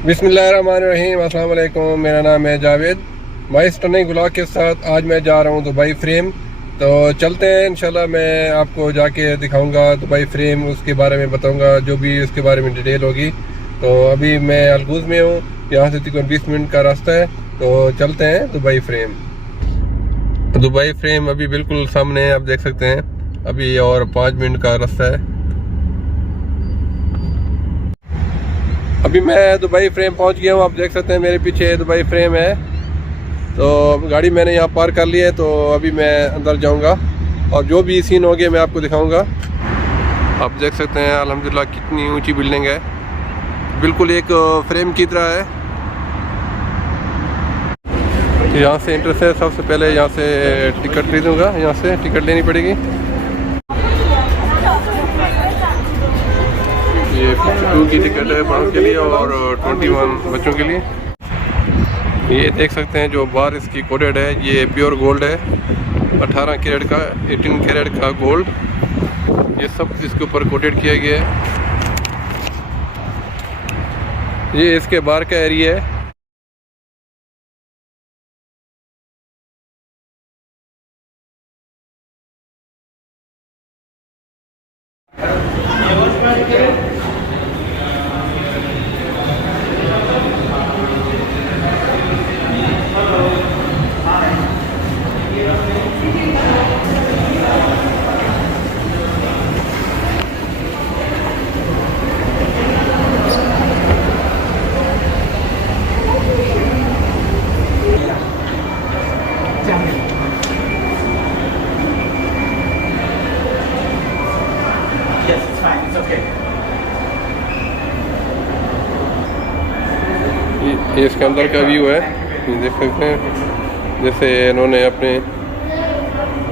बिस्मिल्लाहिर्रहमानिर्रहीम। अस्सलाम वालेकुम। मेरा नाम है जावेद। माई स्टनिंग व्लॉग के साथ आज मैं जा रहा हूँ दुबई फ्रेम। तो चलते हैं, इंशाल्लाह मैं आपको जाके दिखाऊंगा दुबई फ्रेम, उसके बारे में बताऊंगा जो भी उसके बारे में डिटेल होगी। तो अभी मैं अलगूज में हूँ, यहाँ से तकरीबन 20 मिनट का रास्ता है। तो चलते हैं दुबई फ्रेम। दुबई फ्रेम अभी बिल्कुल सामने है, आप देख सकते हैं। अभी और 5 मिनट का रास्ता है। अभी मैं दुबई फ्रेम पहुंच गया हूं, आप देख सकते हैं मेरे पीछे दुबई फ्रेम है। तो गाड़ी मैंने यहाँ पार्क कर ली है, तो अभी मैं अंदर जाऊंगा और जो भी सीन हो गया मैं आपको दिखाऊंगा। आप देख सकते हैं अल्हम्दुलिल्लाह कितनी ऊंची बिल्डिंग है, बिल्कुल एक फ्रेम की तरह है। तो यहाँ से एंट्रेंस है, सबसे पहले यहाँ से टिकट खरीदूँगा, यहाँ से टिकट लेनी पड़ेगी। ये 52 की टिकट है बड़ों के लिए और 21 बच्चों के लिए। ये देख सकते हैं जो बार इसकी कोडेड है, ये प्योर गोल्ड है, 18 कैरेट का, 18 कैरेट का गोल्ड, ये सब इसके ऊपर कोटेड किया गया है। ये इसके बाहर का एरिया है। Yes, it's fine. It's okay. ये इसके अंदर का व्यू है, ये देख सकते हैं जैसे इन्होंने अपने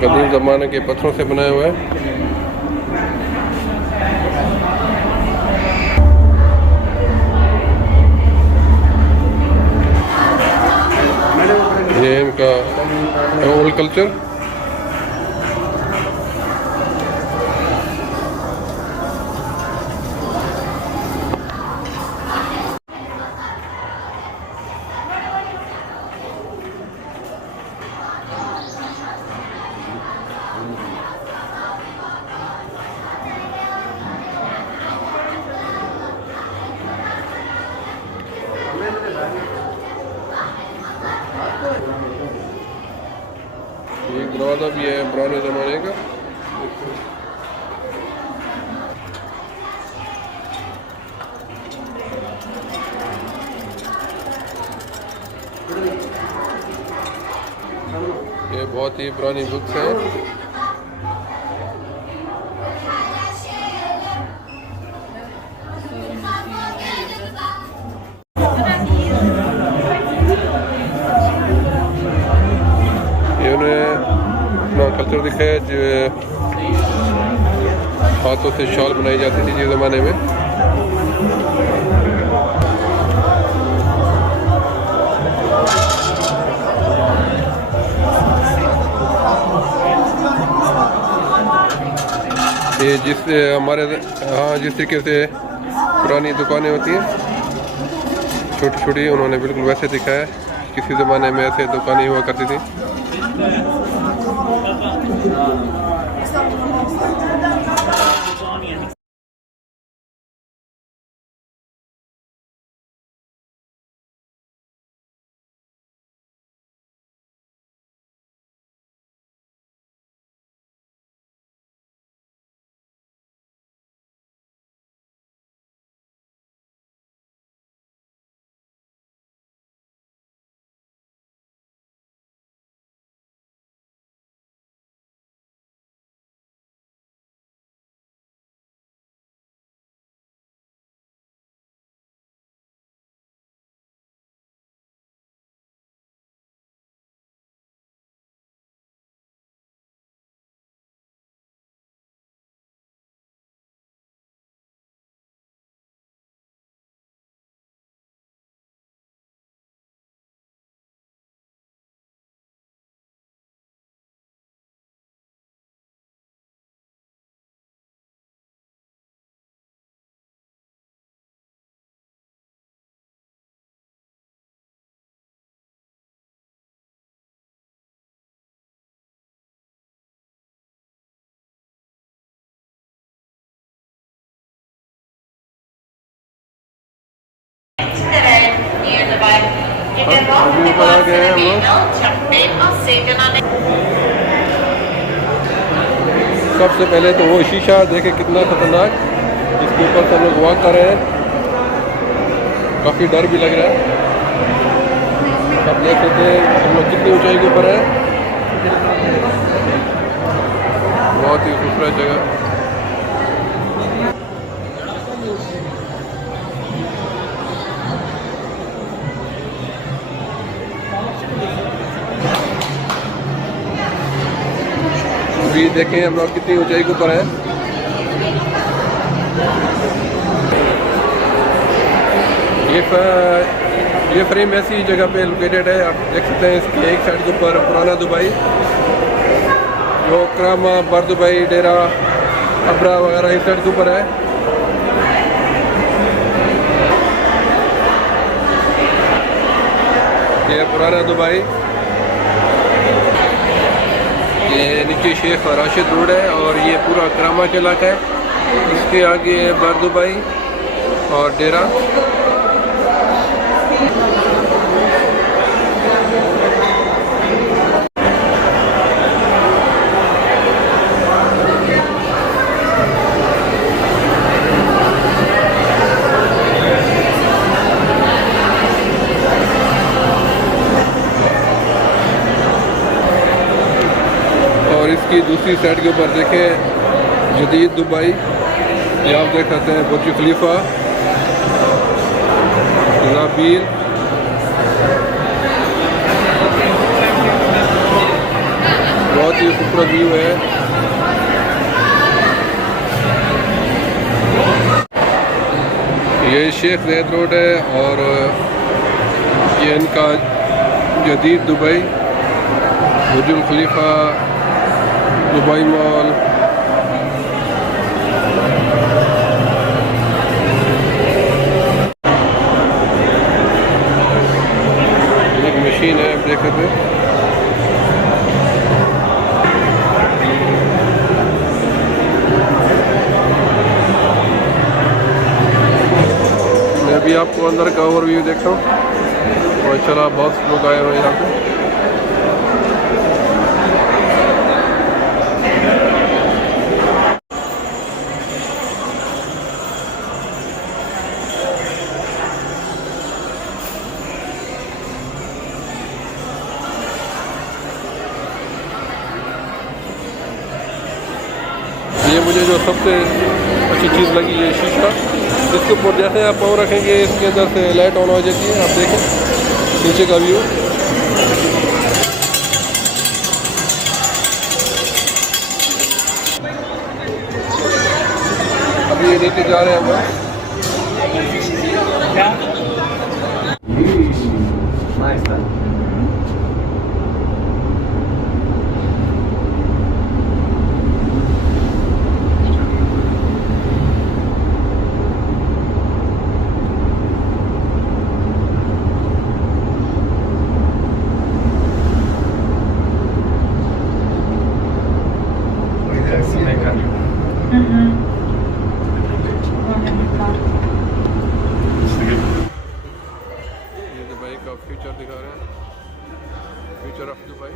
कदीम ज़माने के पत्थरों से बनाया हुआ है। ये इनका ओल्ड कल्चर। ये दरवाज़ा भी है पुराने ज़माने का। ये बहुत ही पुरानी बुक्स हैं। ये उन्हें अपना कल्चर दिखाया, जो हाथों से शॉल बनाई जाती थी जिस ज़माने में। ये हमारे हाँ जिस तरीके से पुरानी दुकानें होती हैं छोटी छोटी, उन्होंने बिल्कुल वैसे दिखाया है। किसी ज़माने में ऐसे दुकानें हुआ करती थी। अभी ऊपर आ गए हैं हम लोग। सबसे पहले तो वो शीशा देखे कितना खतरनाक, इसके ऊपर से हम लोग वॉक कर रहे हैं, काफ़ी डर भी लग रहा है। आप देख सकते हैं हम लोग कितनी ऊंचाई के ऊपर है, बहुत ही खूबसूरत जगह। अभी देखें हम लोग कितनी ऊंचाई के ऊपर है। ये फ्रेम ऐसी जगह पे लोकेटेड है, आप देख सकते हैं इसके एक साइड के ऊपर पुराना दुबई, जो क्रामा, बर दुबई, डेरा, अब्रा वगैरह इस साइड के ऊपर है। ये पुराना दुबई, ये नीचे शेख राशिद रोड है और ये पूरा क्रामा का इलाका है। इसके आगे बर दुबई और डेरा। इसकी दूसरी साइड के ऊपर देखें जदीद दुबई, ये आप देख सकते हैं बुर्ज खलीफा, नाबील, बहुत ही खूबसूरत व्यू है। ये शेख ज़ैद रोड है और ये इनका जदीद दुबई, बुर्ज खलीफा, दुबई मॉल। एक मशीन है, आप देख सकते हैं। मैं अभी आपको अंदर का ओवरव्यू देखता हूँ। माशाल्लाह बहुत लोग आए हुए हैं यहाँ पे। ये मुझे जो सबसे अच्छी चीज़ लगी ये शीशा, इसके ऊपर जैसे आप पाँव रखेंगे इसके अंदर से लाइट ऑन हो जाती है। आप देखें नीचे का व्यू। अभी ये नीचे जा रहे हैं हम लोग। ये दुबई का फ्यूचर दिखा रहे हैं, फ्यूचर ऑफ दुबई।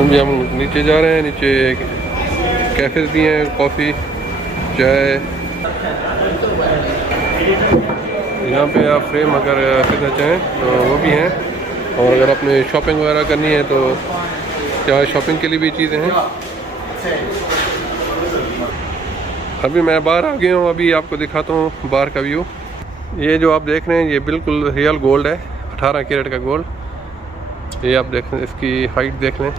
अभी हम नीचे जा रहे हैं। नीचे कैफ़े दिए हैं, कॉफ़ी, चाय। यहाँ पे आप फ्रेम अगर खरीदना चाहें तो वो भी हैं, और अगर आपने शॉपिंग वगैरह करनी है तो क्या शॉपिंग के लिए भी चीज़ें हैं। अभी मैं बाहर आ गया हूँ, अभी आपको दिखाता हूँ बाहर का व्यू। ये जो आप देख रहे हैं ये बिल्कुल रियल गोल्ड है, 18 कैरेट का गोल्ड। ये आप देख लें, इसकी हाइट देख लें।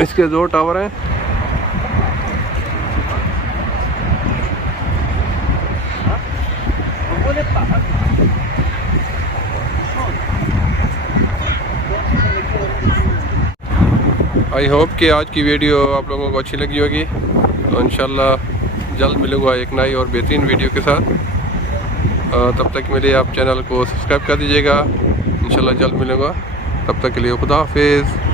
इसके 2 टावर हैं। आई होप कि आज की वीडियो आप लोगों को अच्छी लगी होगी। तो इंशाल्लाह जल्द मिलूँगा एक नई और बेहतरीन वीडियो के साथ। तब तक के लिए आप चैनल को सब्सक्राइब कर दीजिएगा। इंशाल्लाह जल्द मिलूँगा। तब तक के लिए खुदा हाफिज़।